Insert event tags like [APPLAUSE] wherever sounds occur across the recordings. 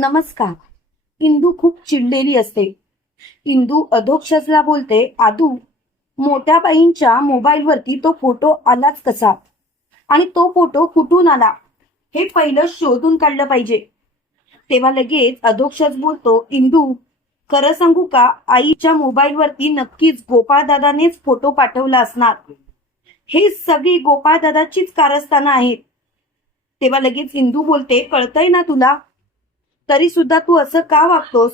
नमस्कार. इंदू खूप चिडलेली असते. इंदू अधोक्षजला बोलते आदू मोठ्या बाईंच्या मोबाईलवरती तो फोटो आलाच कसा? आणि तो फोटो कुठून आला? हे पहिलं शोधून काढलं पाहिजे. तेव्हा लगेच अधोक्षज बोलतो इंदू खरं सांगू का आईच्या मोबाईलवरती नक्कीच गोपाळदादानेच फोटो पाठवला असणार. हे सगळी गोपाळदादाचीच कारस्थानं आहेत. तेव्हा लगेच इंदू बोलते कळतंय ना तुला? तरी सुद्धा तू असं का वागतोस?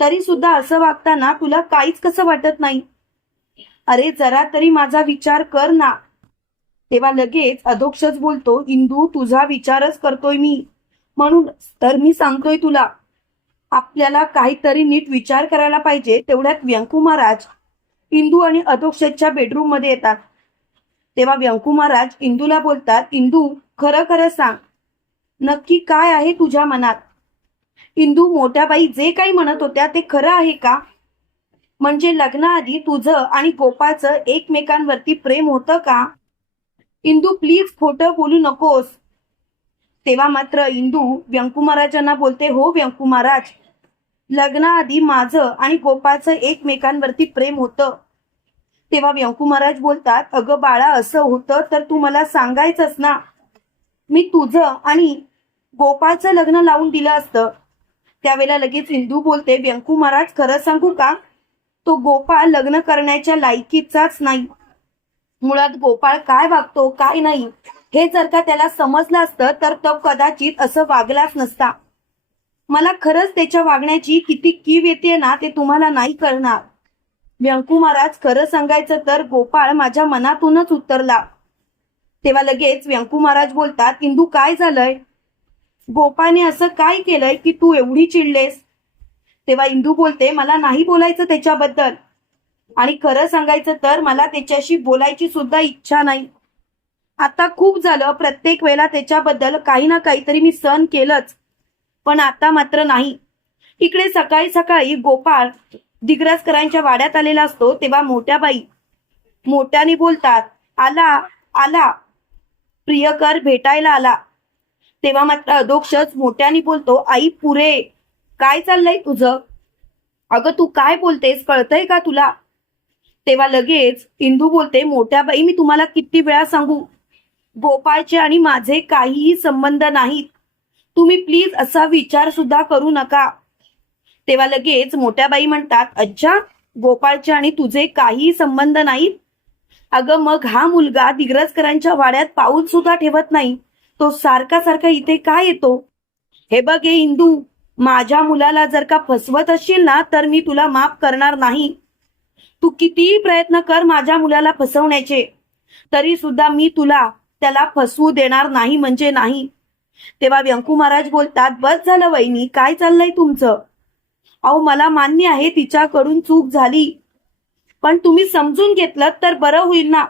तरी सुद्धा असं वागताना तुला काहीच कसं वाटत नाही? अरे जरा तरी माझा विचार कर ना. तेव्हा लगेच अधोक्षच बोलतो इंदू तुझा विचारच करतोय मी. म्हणून तर मी सांगतोय तुला आपल्याला काहीतरी नीट विचार करायला पाहिजे तेवढ्यात व्यंकू महाराज इंदू आणि अधोक्षच्या बेडरूममध्ये येतात. तेव्हा व्यंकू महाराज इंदूला बोलतात इंदू खरं खरं सांग नक्की काय आहे तुझ्या मनात? इंदू मोठ्या बाई जे काही म्हणत होत्या ते खरं आहे का? म्हणजे लग्नाआधी तुझं आणि गोपाळचं एकमेकांवरती प्रेम होतं का? इंदू प्लीज खोटं बोलू नकोस. तेव्हा मात्र इंदू व्यंकू महाराजांना बोलते हो व्यंकू महाराज लग्नाआधी माझं आणि गोपाचं एकमेकांवरती प्रेम होतं. तेव्हा व्यंकू महाराज बोलतात अगं बाळा असं होतं तर तू मला सांगायचंच ना. मी तुझं आणि गोपाळचं लग्न लावून दिलं असतं. त्यावेळेला लगेच इंदू बोलते व्यंकू महाराज खरं सांगू का? तो गोपाळ लग्न करण्याच्या लायकीचाच नाही. मुळात गोपाळ काय वागतो काय नाही हे जर का त्याला समजलं असतं तर तो कदाचित असं वागलाच नसता. मला खरंच त्याच्या वागण्याची किती कीव येते ना ते तुम्हाला नाही कळणार. व्यंकू महाराज खरं सांगायचं तर गोपाळ माझ्या मनातूनच उतरला. तेव्हा लगेच व्यंकू महाराज बोलतात इंदू काय झालंय? गोपाने असं काय केलंय की तू एवढी चिडलेस? तेव्हा इंदू बोलते मला नाही बोलायचं त्याच्याबद्दल. आणि खरं सांगायचं तर मला त्याच्याशी बोलायची सुद्धा इच्छा नाही. आता खूप झालं प्रत्येक वेळेला त्याच्याबद्दल काही ना काहीतरी मी सहन केलंच. पण आता मात्र नाही. इकडे सकाळी सकाळी गोपाळ दिग्रसकरांच्या वाड्यात आलेला असतो तेव्हा मोठ्या बाई मोठ्याने बोलतात आला आला. प्रियकर भेटायला आला. तेव्हा मात्र अधोक्षच मोठ्याने बोलतो आई पुरे. काय चाललंय तुझं? अगं तू काय बोलतेस? कळतंय का तुला? तेव्हा लगेच इंदू बोलते मोठ्या बाई मी तुम्हाला किती वेळा सांगू? गोपाळचे आणि माझे काहीही संबंध नाहीत. तुम्ही प्लीज असा विचार सुद्धा करू नका. तेव्हा लगेच मोठ्या बाई म्हणतात अच्छा गोपाळचे आणि तुझे काहीही संबंध नाहीत? अगं मग हा मुलगा दिग्रजकरांच्या वाड्यात पाऊल सुद्धा ठेवत नाही. तो सारखा सारखा इथे काय येतो? हे बघ हे इंदू माझ्या मुलाला जर का फसवत असशील ना तर मी तुला माफ करणार नाही. तू कितीही प्रयत्न कर माझ्या मुलाला फसवण्याचे तरी सुद्धा मी तुला त्याला फसवू देणार नाही म्हणजे नाही. तेव्हा व्यंकू महाराज बोलतात बस झालं वहिनी काय चाललंय तुमचं? अहो मला मान्य आहे तिच्याकडून चूक झाली. पण तुम्ही समजून घेतलं तर बरं होईल ना.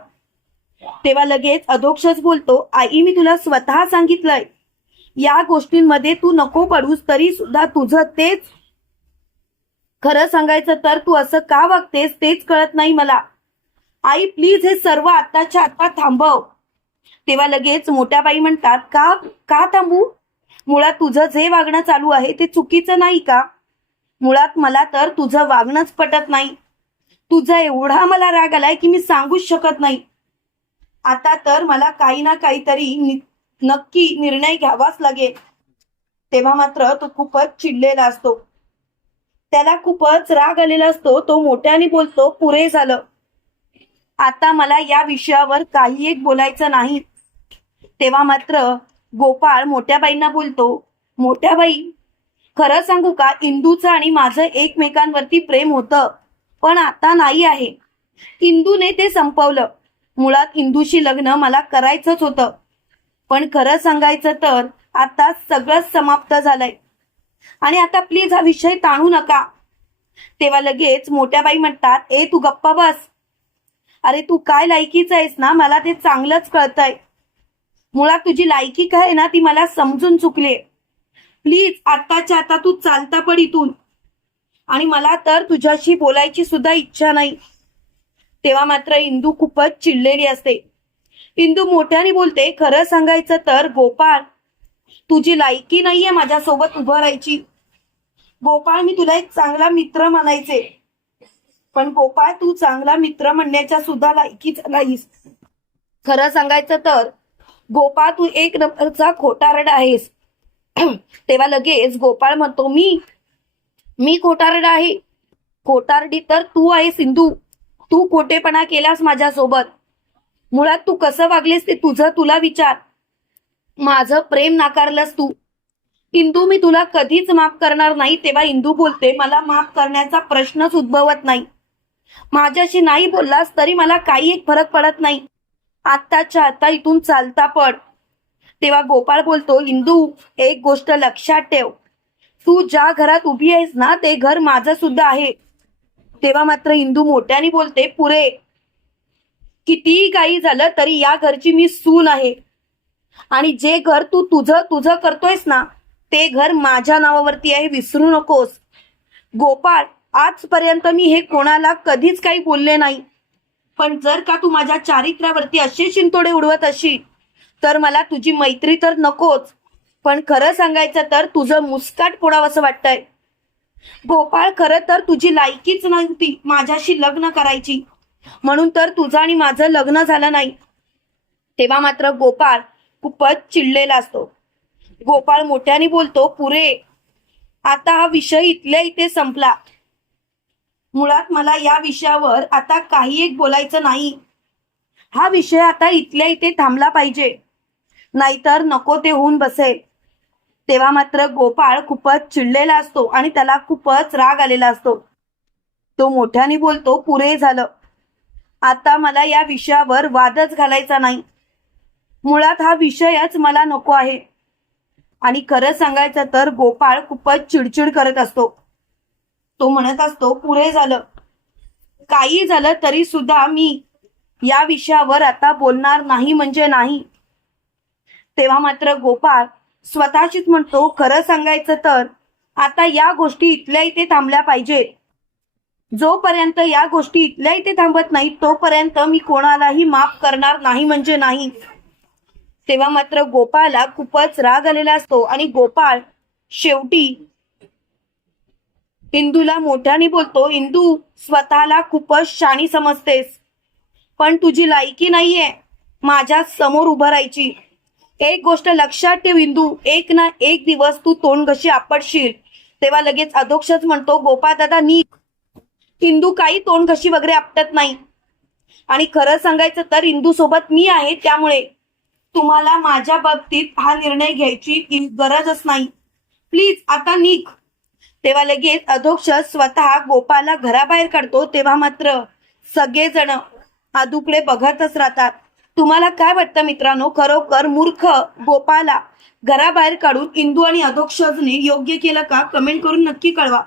तेव्हा लगेच अधोक्षच बोलतो आई मी तुला स्वतः सांगितलंय. या गोष्टींमध्ये तू नको पडूस तरी सुद्धा तुझं तेच खरं सांगायचं तर तू असं का वागतेस तेच कळत नाही मला. आई प्लीज हे सर्व आताच्या आता थांबव. तेव्हा लगेच मोठ्या बाई म्हणतात का का थांबू? मुळात तुझं जे वागणं चालू आहे ते चुकीचं नाही का? मुळात मला तर तुझं वागणंच पटत नाही. तुझा एवढा मला राग आलाय की मी सांगूच शकत नाही. आता तर मला काही ना काहीतरी नि- नक्की निर्णय घ्यावाच लागेल. तेव्हा मात्र तो खूपच चिडलेला असतो. त्याला खूपच राग आलेला असतो. तो मोठ्याने बोलतो पुरे झालं. आता मला या विषयावर काही एक बोलायचं नाही. तेव्हा मात्र गोपाळ मोठ्या बाईंना बोलतो मोठ्या बाई खरं सांगू का? इंदूचं आणि माझं एकमेकांवरती प्रेम होतं पण आता नाही आहे. इंदूने ते संपवलं. मुळात इंदूशी लग्न मला करायचंच होतं. पण खरं सांगायचं तर आता सगळंच समाप्त झालंय. आणि आता प्लीज हा विषय ताणू नका. तेव्हा लगेच मोठ्या बाई म्हणतात ए तू गप्पा बस. अरे तू काय लायकीचं आहेस ना? मला ते चांगलंच कळतंय. मुळात तुझी लायकी काय ना ती मला समजून चुकली प्लीज आत्ताच्या आता तू चालता पड इथून. आणि मला तर तुझ्याशी बोलायची सुद्धा इच्छा नाही. तेव्हा मात्र इंदू खूपच चिडलेली असते. इंदू मोठ्याने बोलते खरं सांगायचं तर गोपाळ तुझी लायकी नाहीये माझ्यासोबत उभं राहायची. गोपाळ मी तुला एक चांगला मित्र म्हणायचे. पण गोपाळ तू चांगला मित्र म्हणण्याच्या सुद्धा लायकीच नाहीस. खरं सांगायचं तर गोपाळ तू एक नंबरचा खोटारड आहेस. [CLEARS THROAT] तेव्हा लगेच गोपाळ म्हणतो मी मी खोटारड आहे. खोटारडी तर तू आहे सिंधू तू खोटेपणा केलास माझ्यासोबत. मुळात तू कसं वागलेस ते तुझं तुला विचार. माझं प्रेम नाकारलंस तू. इंदू मी तुला कधीच माफ करणार नाही तेव्हा इंदू बोलते मला माफ करण्याचा प्रश्नच उद्भवत नाही. माझ्याशी नाही बोललास तरी मला काही एक फरक पडत नाही. आत्ताच्या आता इथून चालता पड. तेव्हा गोपाळ बोलतो इंदू एक गोष्ट लक्षात ठेव. तू ज्या घरात उभी आहेस ना ते घर माझं सुद्धा आहे. तेव्हा मात्र इंदू मोठ्याने बोलते पुरे कितीही काही झालं तरी या घरची मी सून आहे. आणि जे घर तू तुझं तुझं करतोयस ना ते घर माझ्या नावावरती आहे विसरू नकोस. गोपाळ आजपर्यंत मी हे कोणाला कधीच काही बोलले नाही. पण जर का तू माझ्या चारित्र्यावरती असे शिंतोडे उडवत अशी तर मला तुझी मैत्री तर नकोच. पण खरं सांगायचं तर तुझं मुस्काट फोडावंसं वाटतंय. गोपाळ खरं तर तुझी लायकीच नव्हती माझ्याशी लग्न करायची. म्हणून तर तुझं आणि माझं लग्न झालं नाही. तेव्हा मात्र गोपाळ खूपच चिडलेला असतो. गोपाळ मोठ्याने बोलतो पुरे आता हा विषय इथल्या इथे संपला. मुळात मला या विषयावर आता काही एक बोलायचं नाही. हा विषय आता इथल्या इथे थांबला पाहिजे. नाहीतर नको ते होऊन बसेल. तेव्हा मात्र गोपाळ खूपच चिडलेला असतो आणि त्याला खूपच राग आलेला असतो. तो मोठ्याने बोलतो पुरे झालं. आता मला या विषयावर वादच घालायचा नाही. मुळात हा विषयच मला नको आहे. आणि खरं सांगायचं तर गोपाळ खूपच चिडचिड करत असतो. तो म्हणत असतो पुरे झालं. काही झालं तरी सुद्धा मी या विषयावर आता बोलणार नाही म्हणजे नाही. तेव्हा मात्र गोपाळ स्वतःशीच म्हणतो खरं सांगायचं तर आता या गोष्टी इथल्या इथे थांबल्या पाहिजेत जोपर्यंत या गोष्टी इथल्या इथे थांबत नाही तोपर्यंत मी कोणालाही माफ करणार नाही म्हणजे नाही. तेव्हा मात्र गोपाळला खूपच राग आलेला असतो आणि गोपाळ शेवटी इंदूला मोठ्याने बोलतो इंदू स्वतःला खूपच शाणी समजतेस पण तुझी लायकी नाहीये माझ्यासमोर उभं राहायची. एक गोष्ट लक्षात ठेव इंदू. एक ना एक दिवस तू तोंड घशी आपटशील? तेव्हा लगेच अधोक्षच म्हणतो गोपाळ दादा नी इंदू काही तोंड घशी वगैरे आपटत नाही. आणि खरं सांगायचं तर इंदू सोबत मी आहे त्यामुळे तुम्हाला माझ्या बाबतीत हा निर्णय घ्यायची गरजच नाही. प्लीज आता निघ. तेव्हा लगेच अधोक्ष स्वतः गोपाला घराबाहेर काढतो तेव्हा मात्र सगळेजण आदूकडे बघतच राहतात. तुम्हाला काय वाटतं मित्रांनो? खरोखर मूर्ख गोपाला घराबाहेर काढून इंदू आणि अधोक्षजने योग्य केलं का? कमेंट करून नक्की कळवा.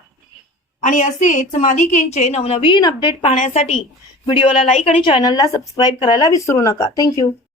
आणि असेच मालिकेंचे नवनवीन अपडेट पाहण्यासाठी व्हिडिओला लाईक आणि चॅनलला सबस्क्राईब करायला विसरू नका. थँक्यू